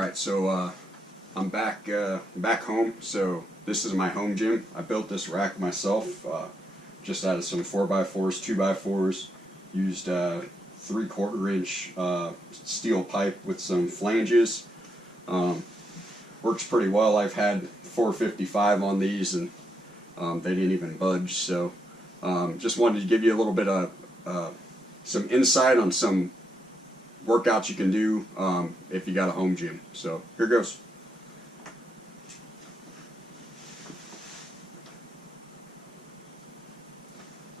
Alright, so I'm back home. So this is my home gym. I built this rack myself, just out of some 4x4s, 2x4s. Used 3/4 inch steel pipe with some flanges. Works pretty well. I've had 455 on these, and they didn't even budge. So just wanted to give you a little bit of some insight on some workouts you can do if you got a home gym. So here goes.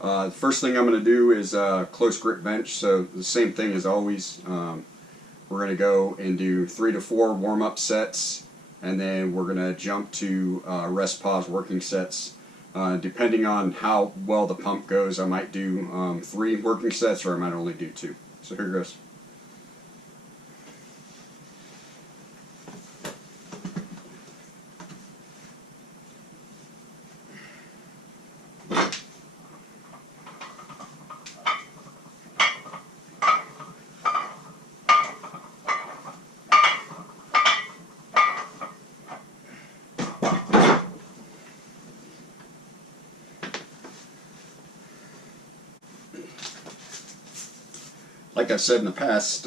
The first thing I'm going to do is close grip bench. So the same thing as always. We're going to go and do 3 to 4 warm-up sets, and then we're going to jump to rest pause working sets. Depending on how well the pump goes, I might do 3 working sets, or I might only do 2. So here goes. Like I said in the past,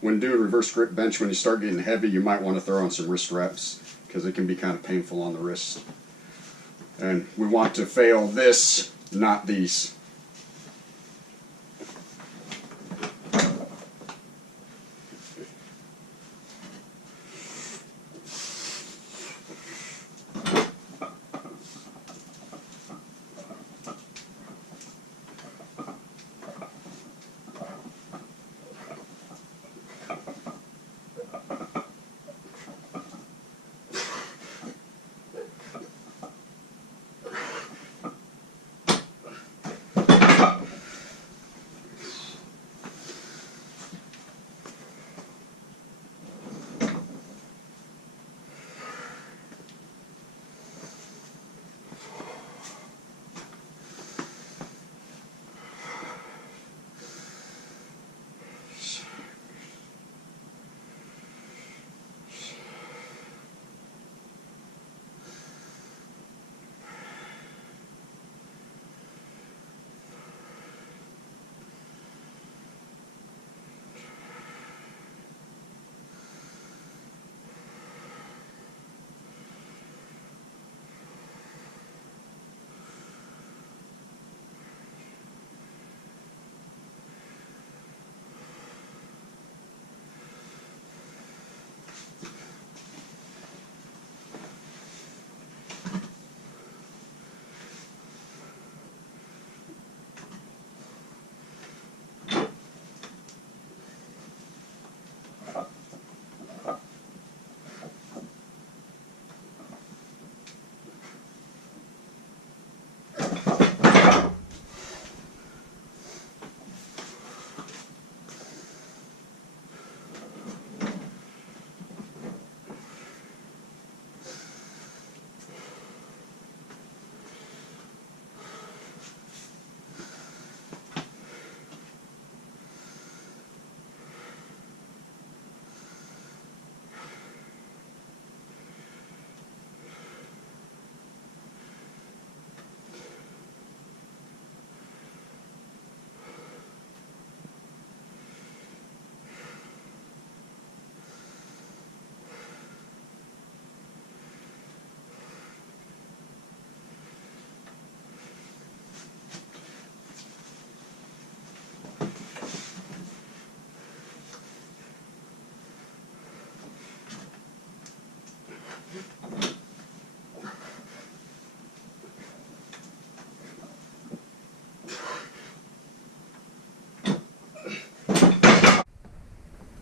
when doing reverse grip bench, when you start getting heavy, you might want to throw on some wrist wraps because it can be kind of painful on the wrist. And we want to fail this, not these.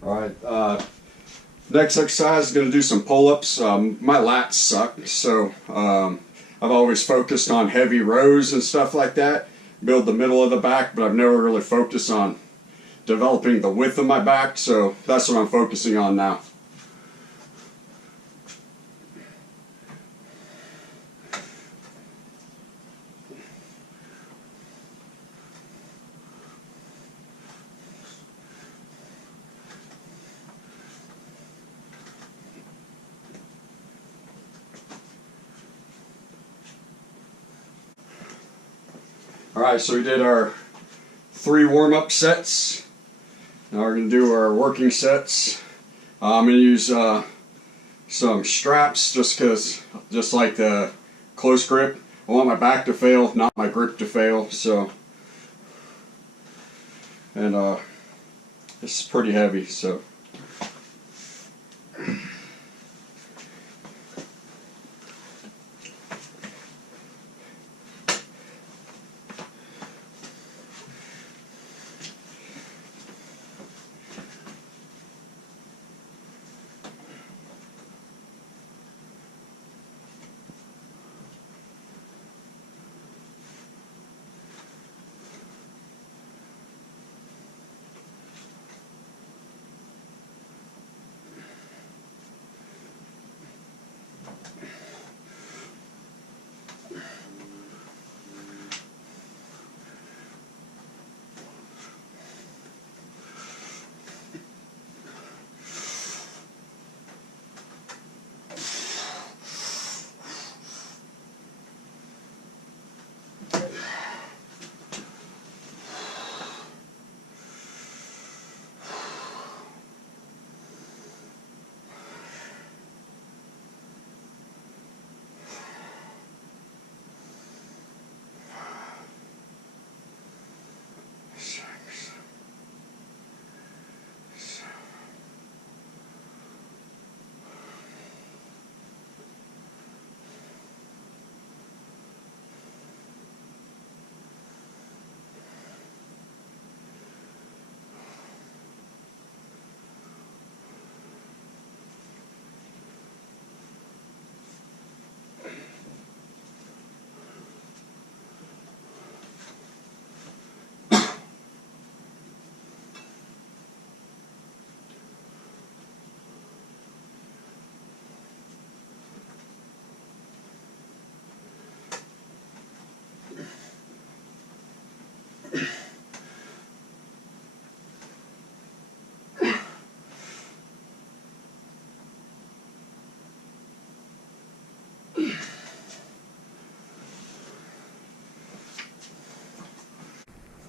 Alright, next exercise is going to do some pull-ups. My lats suck, so I've always focused on heavy rows and stuff like that. Build the middle of the back, but I've never really focused on developing the width of my back, so that's what I'm focusing on now. Alright, so we did our 3 warm-up sets. Now we're going to do our working sets. I'm going to use some straps just like the close grip. I want my back to fail, not my grip to fail. So, and this is pretty heavy, so.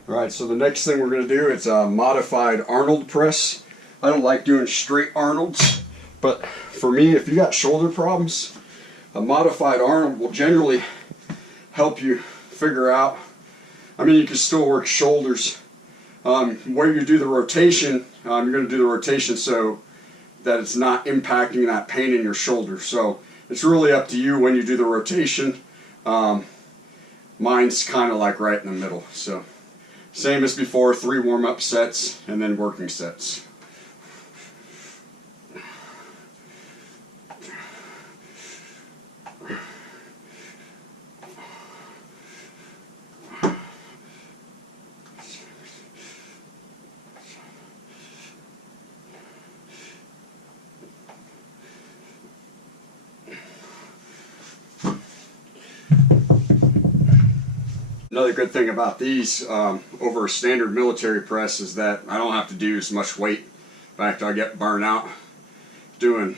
Alright, so the next thing we're going to do is a modified Arnold press. I don't like doing straight Arnolds, but for me, if you got shoulder problems, a modified Arnold will generally help you figure out. I mean, you can still work shoulders. Where you do the rotation, you're going to do the rotation so that it's not impacting that pain in your shoulder. So it's really up to you when you do the rotation. Mine's kind of like right in the middle. So same as before, 3 warm-up sets and then working sets. Another good thing about these over a standard military press is that I don't have to do as much weight. In fact, I get burnt out doing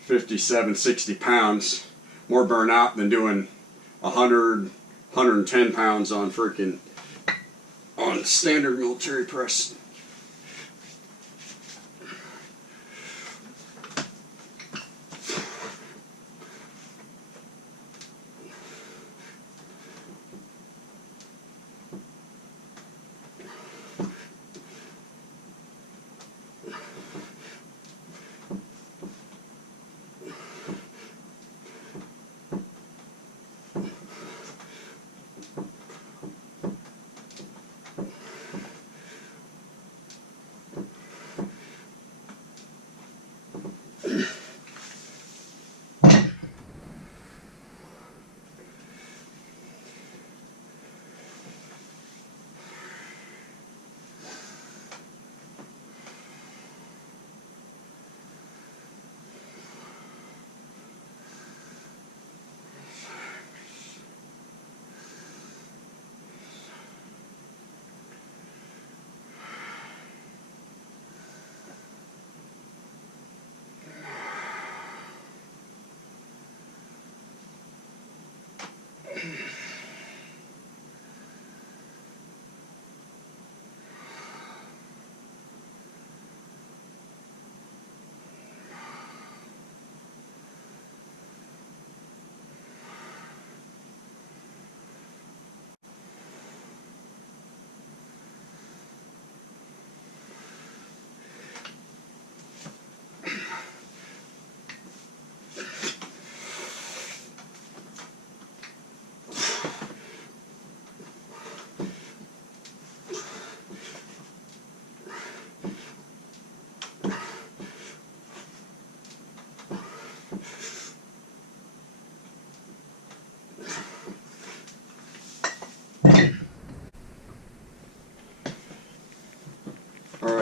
57, 60 pounds. More burnout than doing 100, 110 pounds on standard military press.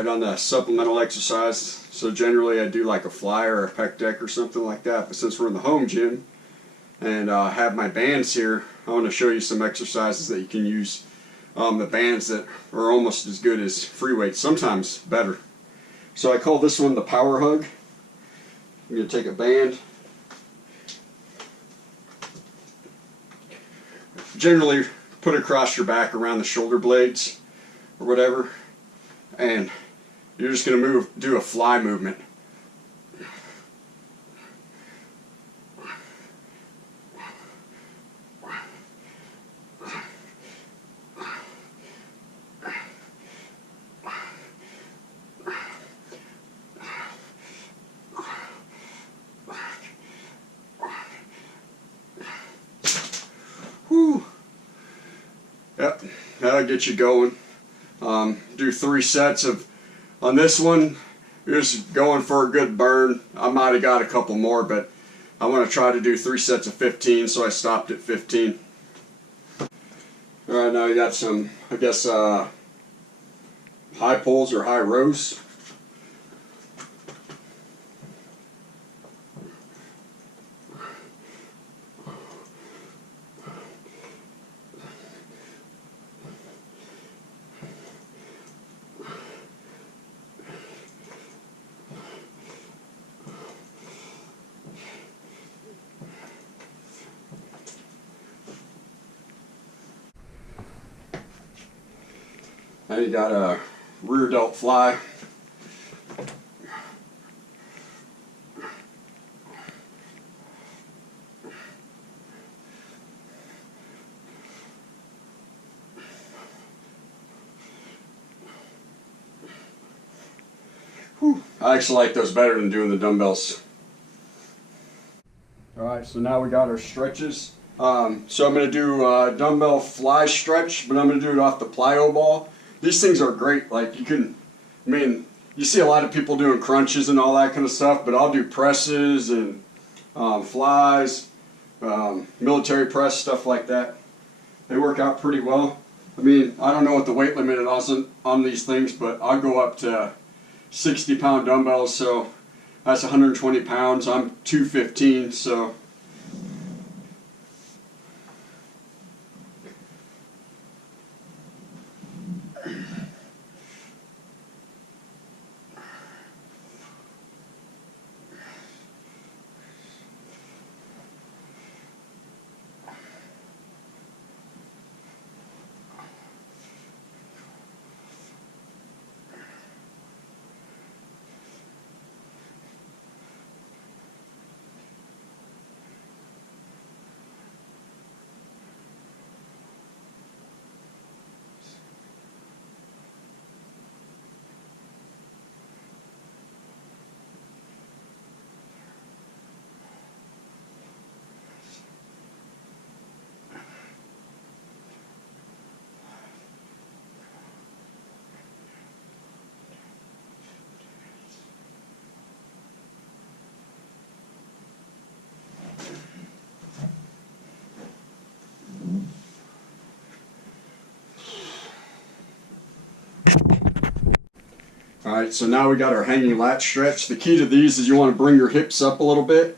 right on the supplemental exercise. So generally I do like a fly or a pec deck or something like that. But since we're in the home gym and have my bands here, I want to show you some exercises that you can use the bands that are almost as good as free weights, sometimes better. So I call this one the power hug. I'm going to take a band. Generally put it across your back around the shoulder blades or whatever, and you're just going to do a fly movement. Whew. Yep, that'll get you going. Do 3 sets of, on this one, you're just going for a good burn. I might have got a couple more, but I want to try to do 3 sets of 15, so I stopped at 15. Alright, now you got some, I guess, high pulls or high rows. Now you got a rear delt fly. Whew. I actually like those better than doing the dumbbells. Alright, so now we got our stretches. So I'm going to do a dumbbell fly stretch, but I'm going to do it off the plyo ball. These things are great. Like, you can, I mean, you see a lot of people doing crunches and all that kind of stuff, but I'll do presses and flies, military press, stuff like that. They work out pretty well. I mean, I don't know what the weight limit is on these things, but I'll go up to 60-pound dumbbells, so that's 120 pounds. I'm 215, so. Alright, so now we got our hanging latch stretch. The key to these is you want to bring your hips up a little bit.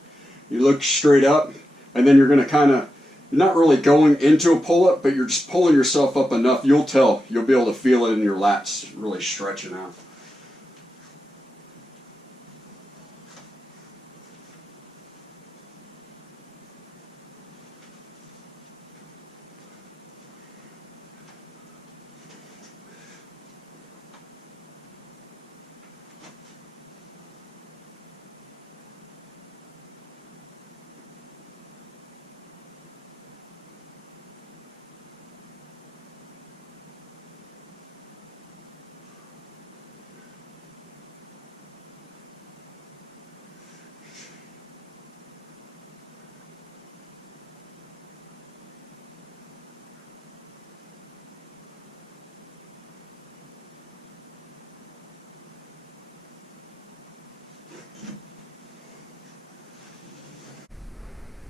You look straight up, and then you're going to kind of, you're not really going into a pull-up, but you're just pulling yourself up enough. You'll be able to feel it in your lats really stretching out.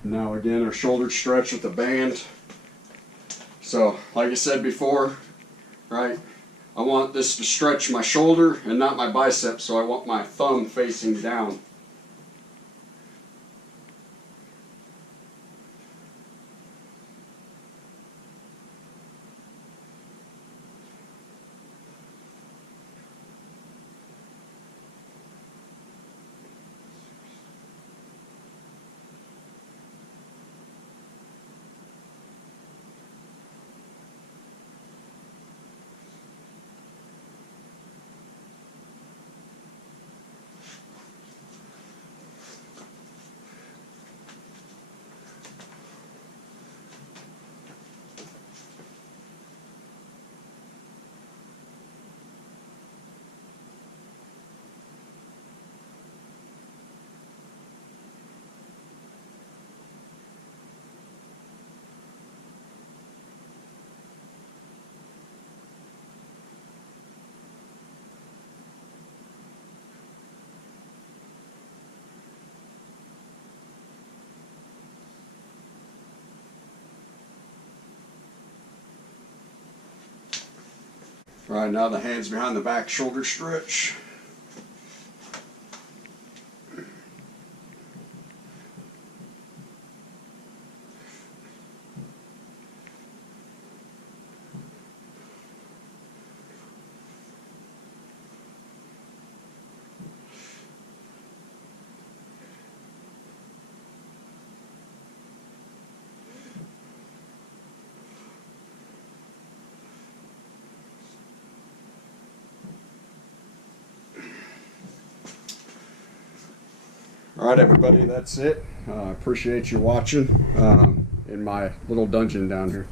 Now again, our shoulder stretch with the band. So, like I said before, right, I want this to stretch my shoulder and not my bicep, so I want my thumb facing down. All right, now the hands behind the back, shoulder stretch. All right, everybody, that's it. Appreciate you watching in my little dungeon down here.